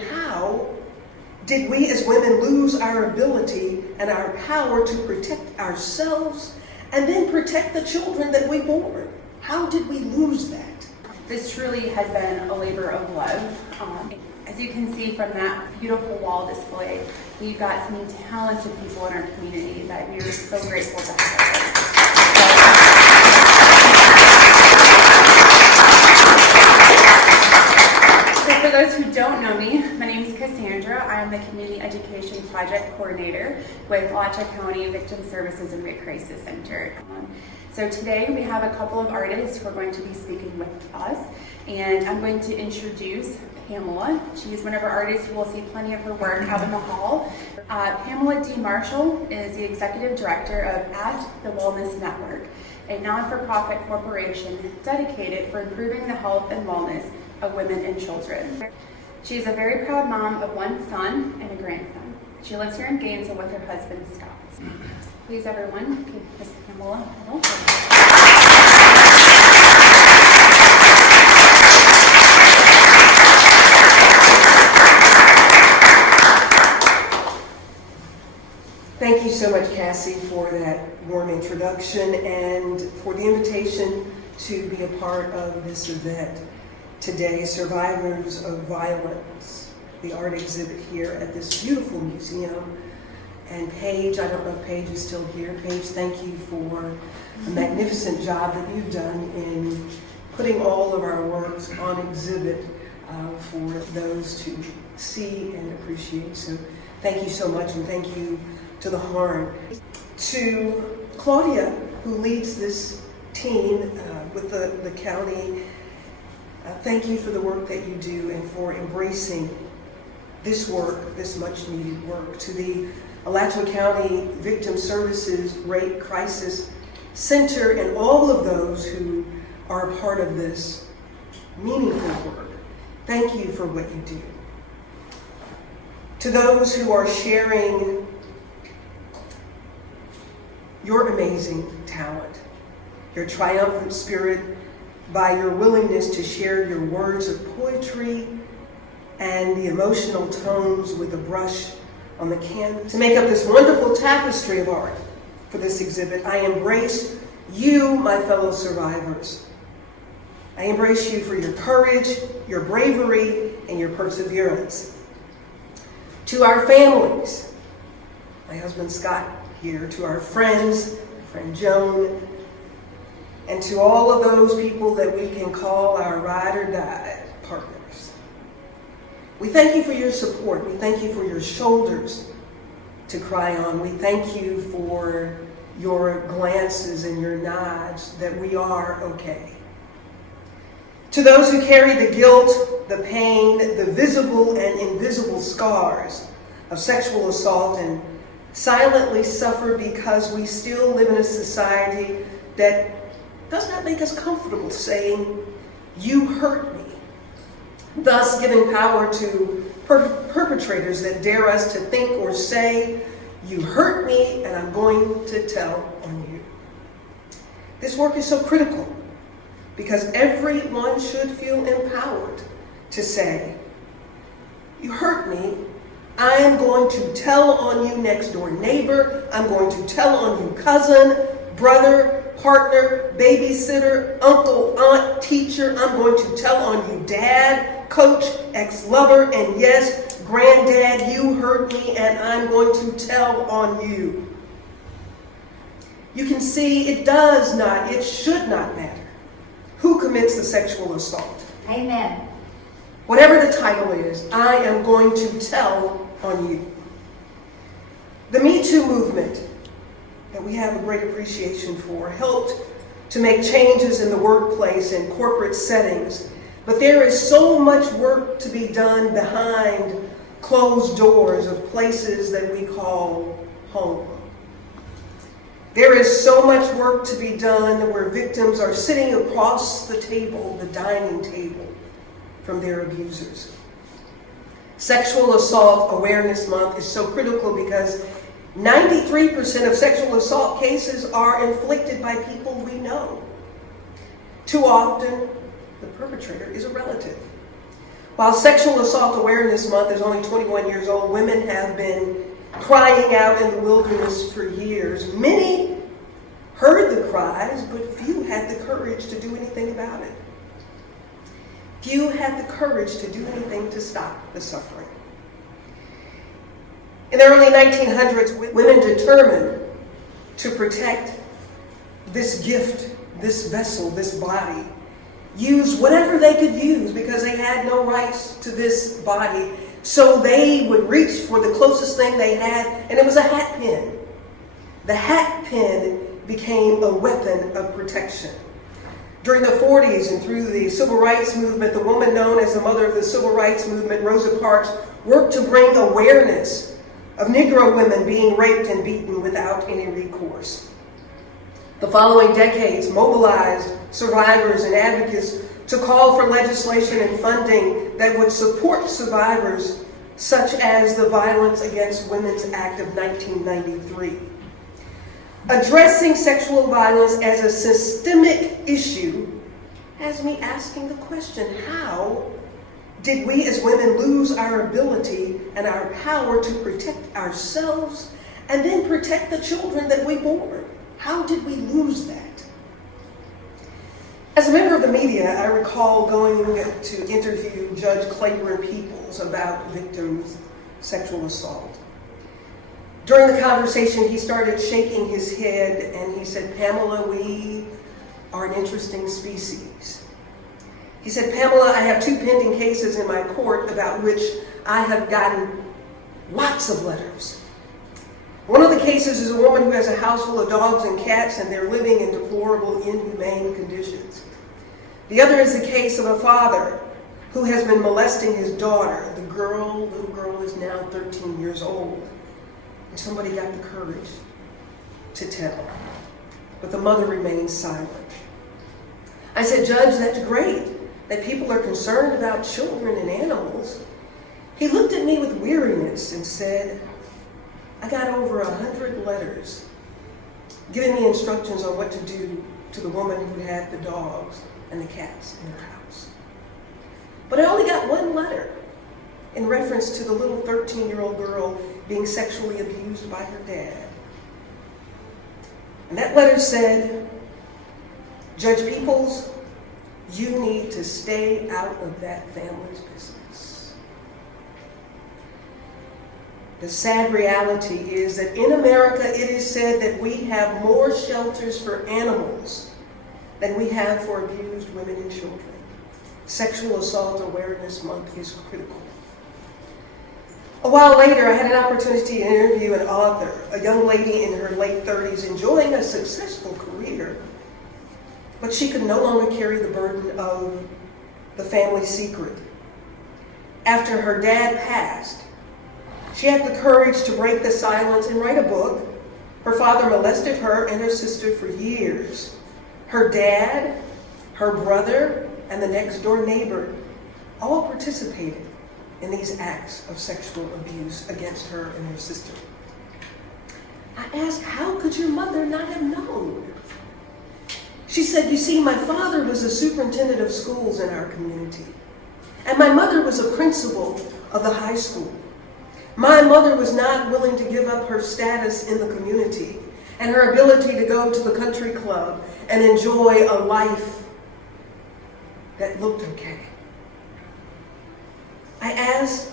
How did we as women lose our ability and our power to protect ourselves and then protect the children that we bore? How did we lose that? This truly has been a labor of love. As you can see from that beautiful wall display, we've got some talented people in our community that we are so grateful to have. So for those who don't know me, my name is Cassandra. I am the Community Education Project Coordinator with Alachua County Victim Services and Rape Crisis Center. So today we have a couple of artists who are going to be speaking with us, and I'm going to introduce Pamela. She's one of our artists. You will see plenty of her work out in the hall. Pamela D. Marshall is the Executive Director of At the Wellness Network, a non-for-profit corporation dedicated for improving the health and wellness of women and children. She is a very proud mom of one son and a grandson. She lives here in Gainesville with her husband, Scott. Please, everyone, give Miss Pamela a round. Thank you so much, Cassie, for that warm introduction and for the invitation to be a part of this event today, Survivors of Violence, the art exhibit here at this beautiful museum. And Paige, I don't know if Paige is still here. Paige, thank you for a magnificent job that you've done in putting all of our works on exhibit for those to see and appreciate. So thank you so much, and thank you to the Harn. To Claudia, who leads this team with the county, thank you for the work that you do and for embracing this work, this much needed work. To the Alachua County Victim Services Rape Crisis Center and all of those who are a part of this meaningful work, thank you for what you do. To those who are sharing your amazing talent, your triumphant spirit by your willingness to share your words of poetry and the emotional tones with a brush on the canvas to make up this wonderful tapestry of art for this exhibit. I embrace you, my fellow survivors. I embrace you for your courage, your bravery, and your perseverance. To our families, my husband Scott here, to our friends, friend Joan, and to all of those people that we can call our ride or die partners. We thank you for your support. We thank you for your shoulders to cry on. We thank you for your glances and your nods that we are okay. To those who carry the guilt, the pain, the visible and invisible scars of sexual assault and silently suffer because we still live in a society that does not make us comfortable saying, "You hurt me," thus giving power to perpetrators that dare us to think or say, "You hurt me and I'm going to tell on you." This work is so critical because everyone should feel empowered to say, "You hurt me, I am going to tell on you, next door neighbor, I'm going to tell on you, cousin, brother, partner, babysitter, uncle, aunt, teacher, I'm going to tell on you, dad, coach, ex-lover, and yes, granddad, you hurt me and I'm going to tell on you." You can see it should not matter who commits the sexual assault. Amen. Whatever the title is, I am going to tell on you. The Me Too movement that we have a great appreciation for helped to make changes in the workplace and corporate settings, but there is so much work to be done behind closed doors of places that we call home. There is so much work to be done where victims are sitting across the table, the dining table, from their abusers. Sexual Assault Awareness Month is so critical because 93% of sexual assault cases are inflicted by people we know. Too often, the perpetrator is a relative. While Sexual Assault Awareness Month is only 21 years old, women have been crying out in the wilderness for years. Many heard the cries, but few had the courage to do anything about it. Few had the courage to do anything to stop the suffering. In the early 1900s, women determined to protect this gift, this vessel, this body, used whatever they could use because they had no rights to this body. So they would reach for the closest thing they had, and it was a hat pin. The hat pin became a weapon of protection. During the 40s and through the Civil Rights Movement, the woman known as the mother of the Civil Rights Movement, Rosa Parks, worked to bring awareness of Negro women being raped and beaten without any recourse. The following decades mobilized survivors and advocates to call for legislation and funding that would support survivors, such as the Violence Against Women's Act of 1993. Addressing sexual violence as a systemic issue has me asking the question, how did we as women lose our ability and our power to protect ourselves and then protect the children that we bore? How did we lose that? As a member of the media, I recall going to interview Judge Claiborne Peoples about victims' sexual assault. During the conversation, he started shaking his head and he said, "Pamela, we are an interesting species." He said, "Pamela, I have 2 pending cases in my court about which I have gotten lots of letters. One of the cases is a woman who has a house full of dogs and cats and they're living in deplorable, inhumane conditions. The other is the case of a father who has been molesting his daughter. The little girl is now 13 years old. And somebody got the courage to tell, but the mother remains silent." I said, "Judge, that's great that people are concerned about children and animals." He looked at me with weariness and said, "I got over 100 letters giving me instructions on what to do to the woman who had the dogs and the cats in her house. But I only got 1 letter in reference to the little 13-year-old girl being sexually abused by her dad. And that letter said, Judge Peoples, you need to stay out of that family's business." The sad reality is that in America, it is said that we have more shelters for animals than we have for abused women and children. Sexual Assault Awareness Month is critical. A while later, I had an opportunity to interview an author, a young lady in her late 30s enjoying a successful career, but she could no longer carry the burden of the family secret. After her dad passed, she had the courage to break the silence and write a book. Her father molested her and her sister for years. Her dad, her brother, and the next door neighbor all participated in these acts of sexual abuse against her and her sister. I asked, "How could your mother not have known?" She said, "You see, my father was a superintendent of schools in our community, and my mother was a principal of the high school. My mother was not willing to give up her status in the community and her ability to go to the country club and enjoy a life that looked okay." I asked,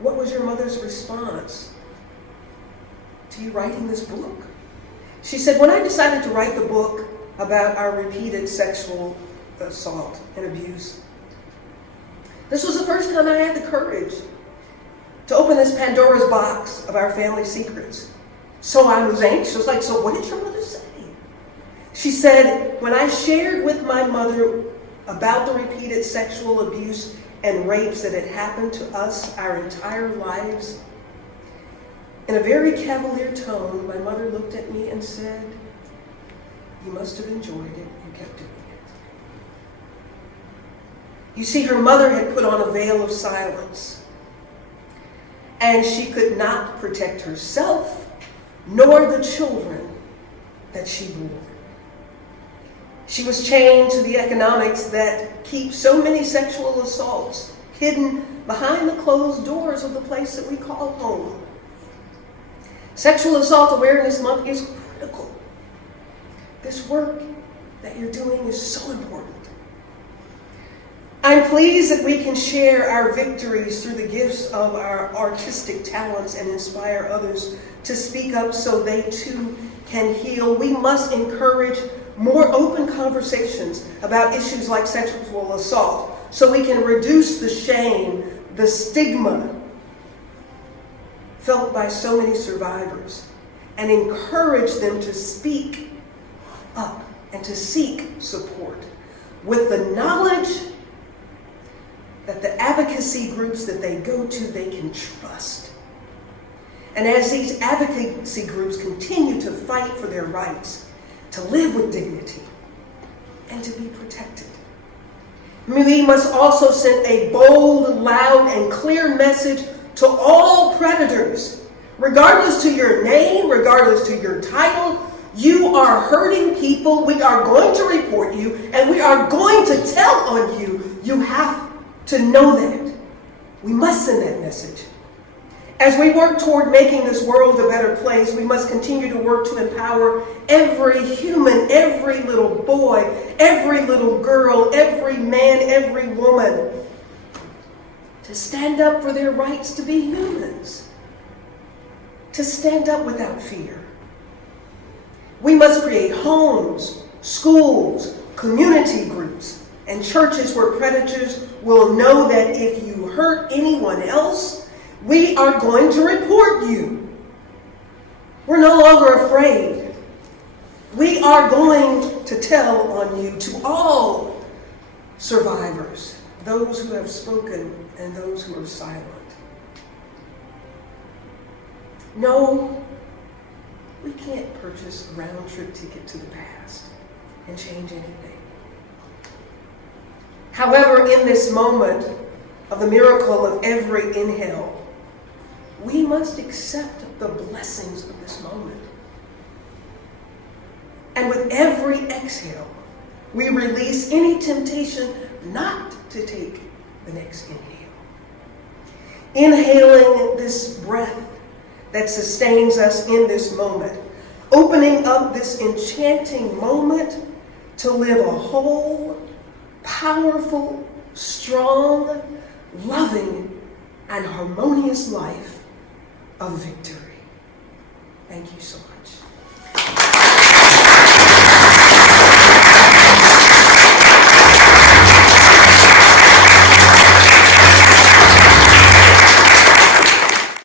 "What was your mother's response to you writing this book?" She said, "When I decided to write the book about our repeated sexual assault and abuse, this was the first time I had the courage to open this Pandora's box of our family secrets. So I was anxious, like, so what did your mother say?" She said, "When I shared with my mother about the repeated sexual abuse and rapes that had happened to us our entire lives, in a very cavalier tone, my mother looked at me and said, 'You must have enjoyed it, you kept doing it.'" You see, her mother had put on a veil of silence, and she could not protect herself nor the children that she bore. She was chained to the economics that keep so many sexual assaults hidden behind the closed doors of the place that we call home. Sexual Assault Awareness Month is critical. This work that you're doing is so important. I'm pleased that we can share our victories through the gifts of our artistic talents and inspire others to speak up so they too can heal. We must encourage more open conversations about issues like sexual assault so we can reduce the shame, the stigma felt by so many survivors, and encourage them to speak up and to seek support with the knowledge that the advocacy groups that they go to, they can trust. And as these advocacy groups continue to fight for their rights, to live with dignity, and to be protected, we must also send a bold, loud, and clear message to all predators. Regardless to your name, regardless to your title, you are hurting people. We are going to report you, and we are going to tell on you. You have to know that. We must send that message. As we work toward making this world a better place, we must continue to work to empower every human, every little boy, every little girl, every man, every woman, to stand up for their rights to be humans, to stand up without fear. We must create homes, schools, community groups, and churches where predators will know that if you hurt anyone else, we are going to report you. We're no longer afraid. We are going to tell on you to all survivors, those who have spoken and those who are silent. No, we can't purchase a round-trip ticket to the past and change anything. However, in this moment of the miracle of every inhale, we must accept the blessings of this moment. And with every exhale, we release any temptation not to take the next inhale. Inhaling this breath that sustains us in this moment, opening up this enchanting moment to live a whole, powerful, strong, loving, and harmonious life of victory. Thank you so much.